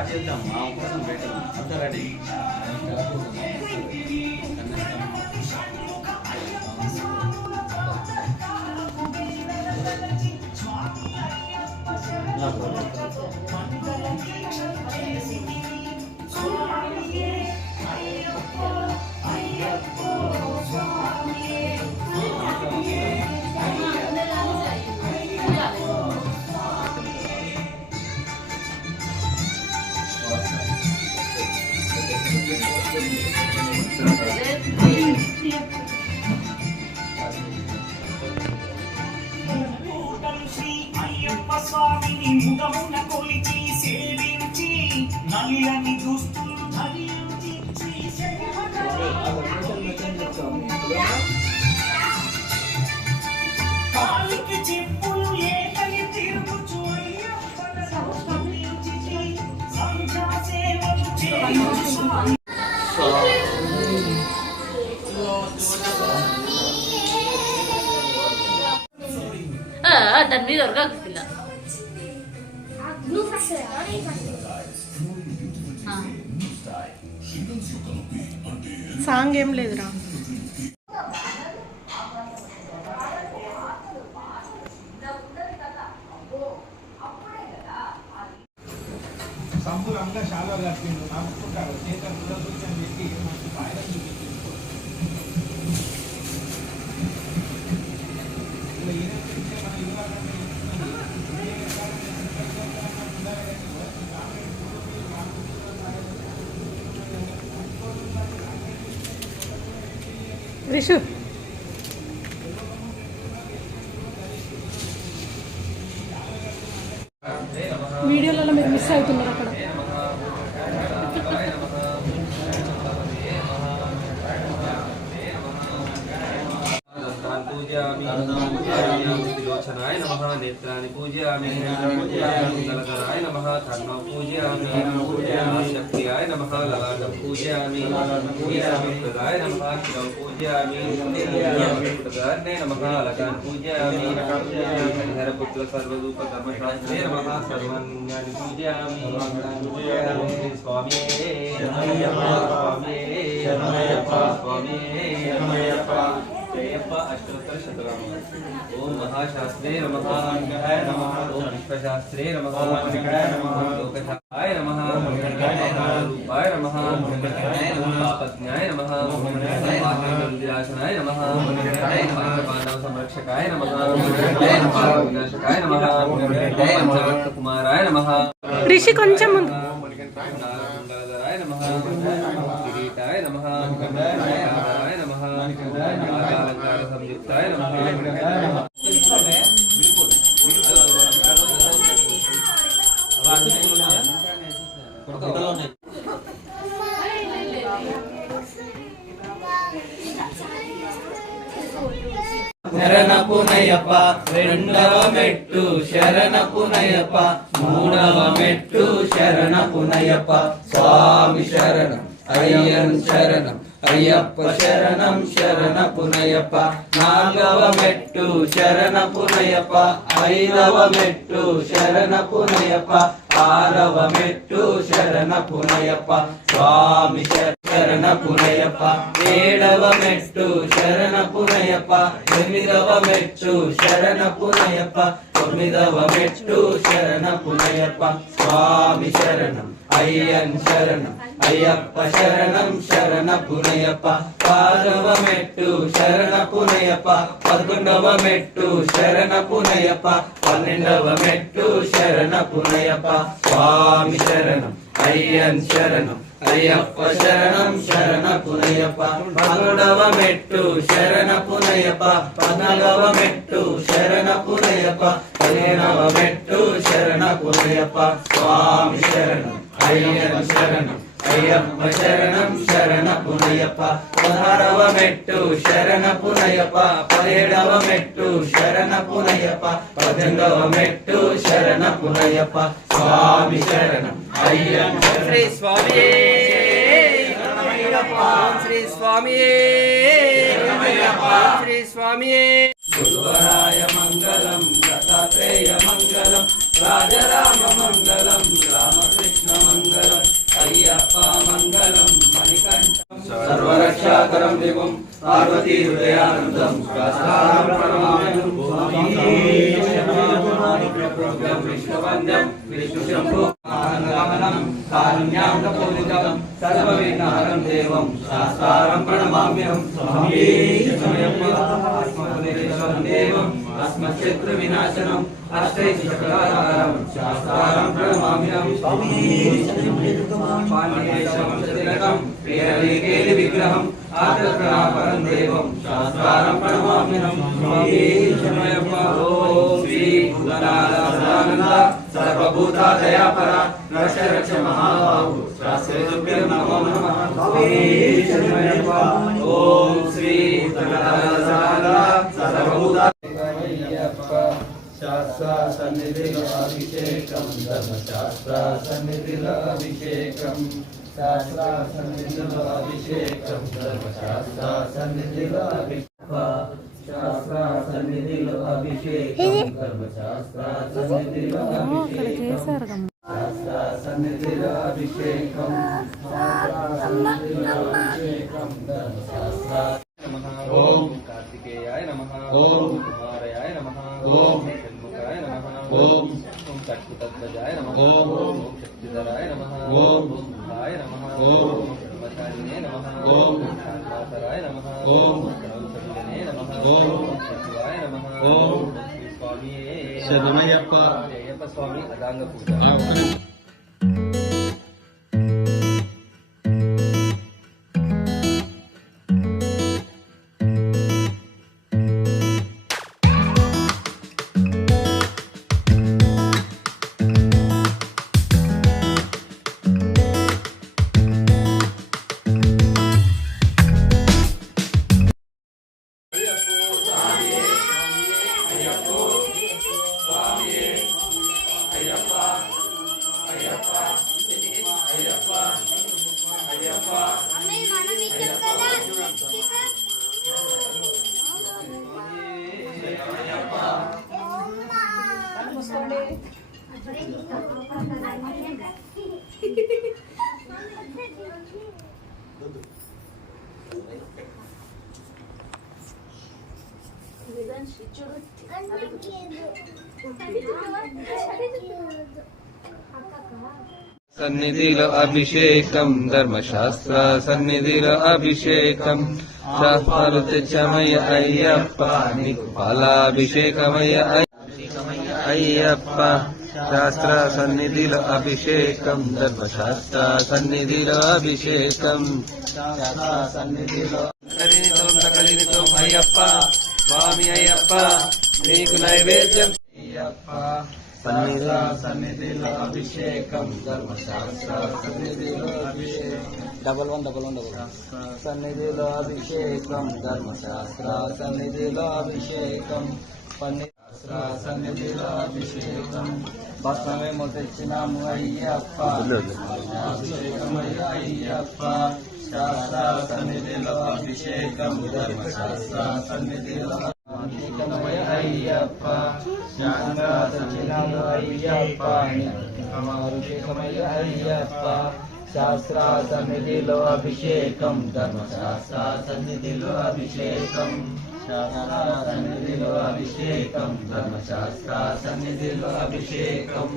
Start చేద్దాం మా కోసం బెటర్ అంతా రెడీ స్వామిని ముఖమున కొలిచి సేవించి నల్లని దుస్తులు ధరించి కాలికి చెప్పులు ఏకలి తిరుగుచు సంధ్యా సేవలు చేయించు దాని మీద దొరకకపోయినా సాంగ్ ఏం లేదురా. సంపూర్ణంగా చాలా కట్టిండు నడుపుకుంటారు చేతులు కూర్చొని పెట్టి మంచి బాయిలో చూపించింది. రిషు వీడియోలలో మీరు మిస్ అవుతున్నారు అక్కడ. लोचनाय नमः नेत्राणि पूजयामि मंगलकराय नमः कर्णौ पूजयामि शक्त्याय नमः ललाटं पूजयामि प्रदाय नमः शिरौ पूजयामि प्रदान्ये नमः अलकान् पूजयामि हरिहरपुत्र सर्वरूप धर्मशास्त्रे नमः सर्वाणि पूजयामि स्वामी स्वामी जयप्पा अष्टोत्तर शतनाम ओम महाशास्त्रे नमः ओम विश्वशास्त्रे नमः लोकशाय नमः रूपाय नमः पापज्ञाय नमः मंदिरासनाय नमः पांचपांडव संरक्षकाय नमः विनाशकाय नमः पंचरत्न कुमाराय नमः ऋषि కొంచెం मंगलधराय नमः किरीटाय नमः मंगलधराय नमः अलंकार संयुक्ताय नमः శరణ పునయప్ప రెండవ మెట్టు శరణ పునయప్ప మూడవ మెట్టు శరణ పునయప్ప స్వామి శరణం అయ్యన్ శరణం అయ్యప్ప శరణం శరణ పునయప్ప నాలుగవ మెట్టు శరణ పునయప్ప ఐదవ మెట్టు శరణ పునయప్ప ఆరవ మెట్టు శరణ పునయప్ప స్వామి శరణ పునయప్ప ఏడవ మెట్టు శరణ పునయప్ప ఎనిమిదవ మెట్టు శరణ పునయప్ప తొమ్మిదవ మెట్టు శరణ పునయప్ప స్వామి శరణం అయ్యన్ శరణం అయ్యప్ప శరణం శరణ పునయప్ప పదవ మెట్టు శరణ పునయప్ప పదకొండవ మెట్టు శరణ పునయప్ప పన్నెండవ మెట్టు శరణ పునయప్ప స్వామి శరణం అయ్యన్ శరణం అయ్యప్ప శరణం శరణ పునయప్ప పదమూడవ మెట్టు శరణ పునయప్ప పద్నాలుగవ మెట్టు శరణ పునయప్ప పదిహేనవ మెట్టు శరణ పునయప్ప స్వామి శరణం అయ్యన్ శరణం అయ్యప్ప శరణం శరణ పునయప్ప పదహారవ మెట్టు శరణ పునయప్ప పదిహేడవ మెట్టు శరణ పునయప్ప పద్దెనిమిదవ మెట్టు శరణ పునయప్ప స్వామి శరణం అయ్యప్ప శ్రీ స్వామి శ్రీ స్వామి శ్రీ స్వామి గురువరాయ మంగళం దత్తాత్రేయ మంగళం రాజరామ మంగళం రామకృష్ణ మంగళం సర్వరక్షాకరం విభుం పార్వతీ హృదయానందం శాస్త్రారం ప్రణమామ్యహం విష్ణువంద్యం విష్ణుశంభో గమనం కారుణ్యామృతపూరితం సర్వవిఘ్నహరం దేవం శాస్త్రారం ప్రణమామ్యహం దేవం అస్మశత్రు వినాశనం అష్టైశ్వర్యాధారం శాస్త్రారం ప్రణమామ్యహం పాండ్యేశం ప్రియలేకేలి విగ్రహం ఆత్మప్రణాపరం దేవం శాస్త్రారం ప్రణమామ్యహం ఓం శ్రీ భూతనాథానంద సర్వభూతాదయాపర రక్ష రక్ష మహాబాహు శాస్త్రేభ్యం నమో నమః ఓం శ్రీ భూతనాథానంద సర్వభూత శాస్త్ర సన్నిధిలో అభిషేకం ధర్మశాస్త్ర సన్నిధిలో అభిషేకం శాస్త్ర సన్నిధిలో అభిషేకం ధర్మశాస్త్ర సన్నిధిలో శాస్త్ర సన్నిధిలో అభిషేకం ధర్మశాస్త్ర సన్నిధిలో అభిషేకం శాస్త్ర సన్నిధిలో అభిషేకం అభిషేకం ధర్మశాస్త్ర ఓం కార్తికేయాయ నమః ఓం కుమారయాయ నమః ఓం షణ్ముఖాయ నమః ఓం చక్షుతత్వజాయ నమః ఓం శక్తిధరాయ నమః ఓం బుద్ధాయ నమః ఓం బ్రహ్మచారిణే నమః ఓం శాంతాసరాయ నమః ఓం సర్వసంగనే నమః ఓం శివాయ నమః ఓం శ్రీ స్వామియే శరణమయ్యప్ప అయ్యప్ప స్వామి అదాంగ పూజ సన్నిధిలో అభిషేకం ధర్మశాస్త్ర సన్నిధిలో అభిషేకం శాస్త్రాలు తెచ్చమయ్య అయ్యప్ప నీకు పాలాభిషేకమయ్య అయ్యప్ప శాస్త్ర సన్నిధిలో అభిషేకం ధర్మశాస్త్ర సన్నిధిలో అభిషేకం సన్నిధిలో కలితో అయ్యప్ప స్వామి అయ్యప్ప నీకు నైవేద్యం అయ్యప్ప సన్నిధిలో అభిషేకం ధర్మశాస్త్ర సన్నిధిలో అభిషేకం సన్నిధిలో అభిషేకం ధర్మశాస్త్ర సన్నిధిలో అభిషేకం సన్నిధిలో అభిషేకం భస్మమేమో తెచ్చినాము అయ్యప్ప అయ్యప్ప శాస్త్ర సన్నిధిలో అభిషేకం ధర్మశాస్త్ర సన్నిధిలో అయ్యప్ప శాస్త్ర సన్నిధిలో అయ్యప్ప అయ్యప్ప శాస్త్ర సన్నిధిలో అభిషేకం ధర్మశాస్త్ర సన్నిధిలో అభిషేకం శాస్త్ర సన్నిధిలో అభిషేకం ధర్మశాస్త్ర సన్నిధిలో అభిషేకం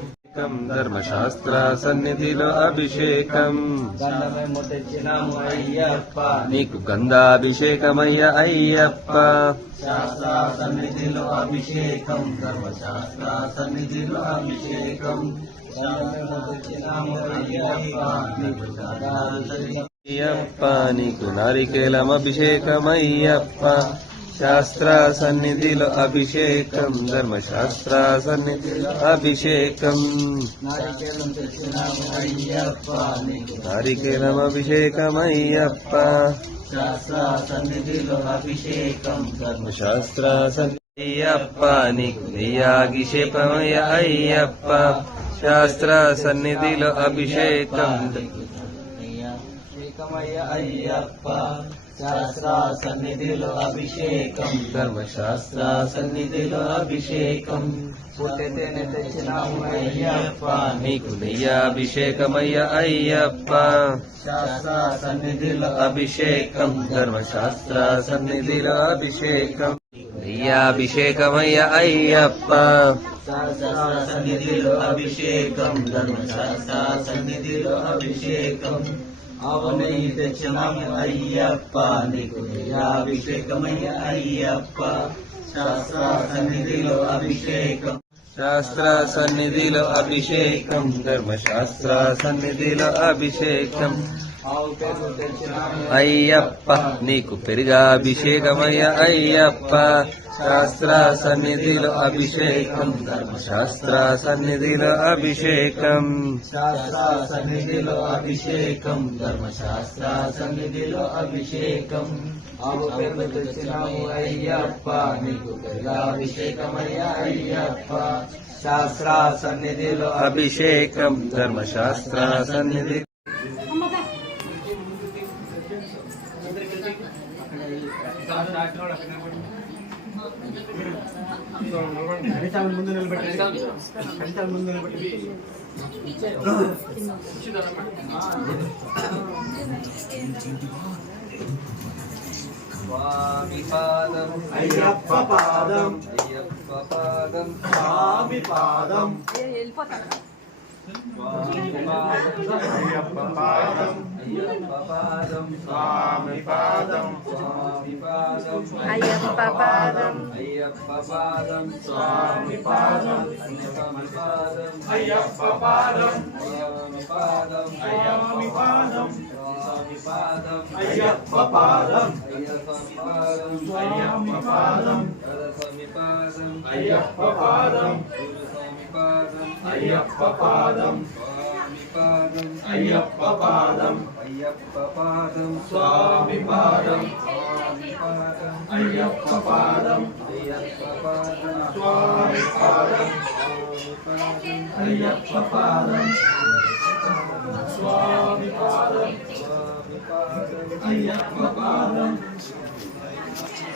ధర్మశాస్త్ర సన్నిధిలో అభిషేకం గంధమేమో తెచ్చినాము అయ్యప్ప నీకు గంధాభిషేకమయ్య అయ్యప్ప శాస్త్ర సన్నిధిలో అభిషేకం ధర్మశాస్త్ర సన్నిధిలో అభిషేకం గంధమేమో తెచ్చినాము అయ్యప్ప నీకు అయ్యప్ప నీకు నారికేలం అభిషేకమయ్యప్ప శాస్త్ర సన్నిధిలో అభిషేకం ధర్మశాస్త్ర సన్నిధిలో అభిషేకం నారికేలం అభిషేకమయ్యప్ప శాస్త్ర సన్నిధిలో అభిషేకం ధర్మశాస్త్ర అయ్యప్ప నీకు నెయ్యాభిషేకమయ్య అయ్యప్ప శాస్త్ర సన్నిధిలో అభిషేకం అయ్యప్ప శాస్త్ర సన్నిధిలో అభిషేకం ధర్మశాస్త్ర సన్నిధిలో అభిషేకం పుట్టెతేనే తెచ్చినాము అయ్యప్ప నీకు నెయ్యాభిషేకమయ్య అయ్యప్ప శాస్త్ర సన్నిధిలో అభిషేకం ధర్మశాస్త్ర సన్నిధిలో అభిషేకం నెయ్యాభిషేకమయ్య అయ్యప్ప శాస్త్ర సన్నిధిలో అభిషేకం ధర్మశాస్త్ర సన్నిధిలో అభిషేకం అవనయ్యి తెచ్చినాము అయ్యప్ప నీకు అభిషేకమయ్య అయ్యప్ప శాస్త్ర సన్నిధిలో అభిషేకం శాస్త్ర సన్నిధిలో అభిషేకం ధర్మశాస్త్ర సన్నిధిలో అభిషేకం ఆవు పేరు తెచ్చినాము అయ్యప్ప నీకు పెరుగాభిషేకమయ్య అయ్యప్ప శాస్త్ర సన్నిధిలో అభిషేకం ధర్మశాస్త్ర సన్నిధిలో అభిషేకం శాస్త్ర సన్నిధిలో అభిషేకం ధర్మశాస్త్ర సన్నిధిలో అభిషేకం ఆవు పేరు తెచ్చినాము అయ్యప్ప నీకు అభిషేకమయ్య అయ్యప్ప శాస్త్ర సన్నిధిలో అభిషేకం ధర్మశాస్త్ర సన్నిధి కవితాలు ముందు నిలబెట్టి కవితాలు ముందు నిలబెట్టి స్వామి పాదం అయ్యప్ప పాదం అయ్యప్ప పాదం స్వామి పాదం అయ్యప్ప పాదం అయ్యప్ప పాదం స్వామి పాదం స్వామి పాదం అయ్యప్ప పాదం అయ్యప్ప పాదం స్వామి పాదం స్వామి పాదం అయ్యప్ప పాదం స్వామి పాదం స్వామి పాదం స్వామి పాదం అయ్యప్ప పాదం అయ్యప్ప పాదం అయ్యప్ప పాదం స్వామి పాదం అయ్యప్ప పాదం అయ్యప్ప పాదం అయ్యప్ప పాదం అయ్యప్ప పాదం స్వామి పాదం స్వామి పాదం అయ్యప్ప పాదం అయ్యప్ప పాదం స్వామి పాదం అయ్యప్ప అయ్యప్ప పాదం పాదం స్వామి పాదం అయ్యప్ప పాదం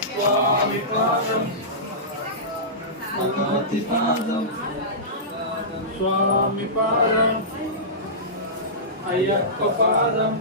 స్వామి పాదం భగవతి పాదం స్వామి పాదం అయ్యప్ప పాదం